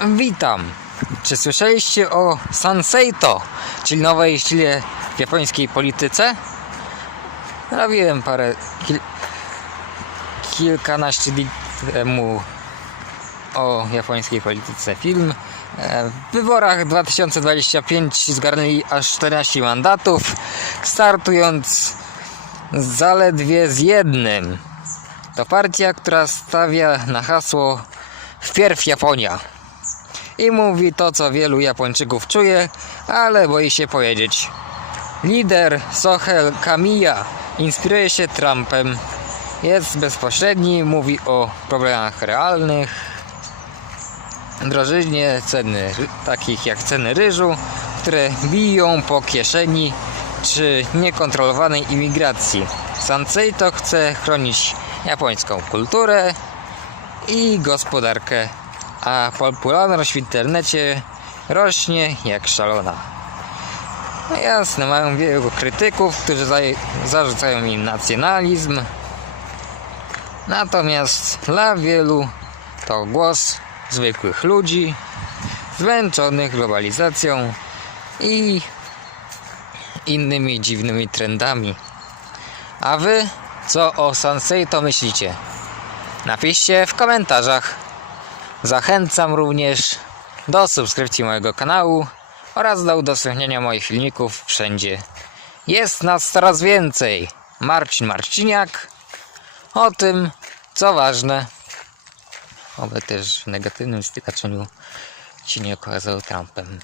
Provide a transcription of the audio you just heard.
Witam. Czy słyszeliście o Sanseito, czyli nowej ścile w japońskiej polityce? Robiłem parę, kil, kilkanaście dni temu o japońskiej polityce film. W wyborach 2025 zgarnęli aż 14 mandatów, startując zaledwie z jednym. To partia, która stawia na hasło Wpierw Japonia. I mówi to, co wielu Japończyków czuje, ale boi się powiedzieć. Lider Sohel Kamiya inspiruje się Trumpem. Jest bezpośredni, mówi o problemach realnych, drożyźnie, ceny takich jak ceny ryżu, które biją po kieszeni, czy niekontrolowanej imigracji. Sanseito chce chronić japońską kulturę i gospodarkę, a popularność w internecie rośnie jak szalona. No jasne, mają wielu krytyków, którzy za, zarzucają im nacjonalizm. Natomiast dla wielu to głos zwykłych ludzi, zmęczonych globalizacją i innymi dziwnymi trendami. A wy co o Sanseito myślicie? Napiszcie w komentarzach. Zachęcam również do subskrypcji mojego kanału oraz do udostępniania moich filmików wszędzie. Jest nas coraz więcej. Marcin Marciniak o tym, co ważne. Oby też w negatywnym stykaczeniu się nie okazał Trumpem.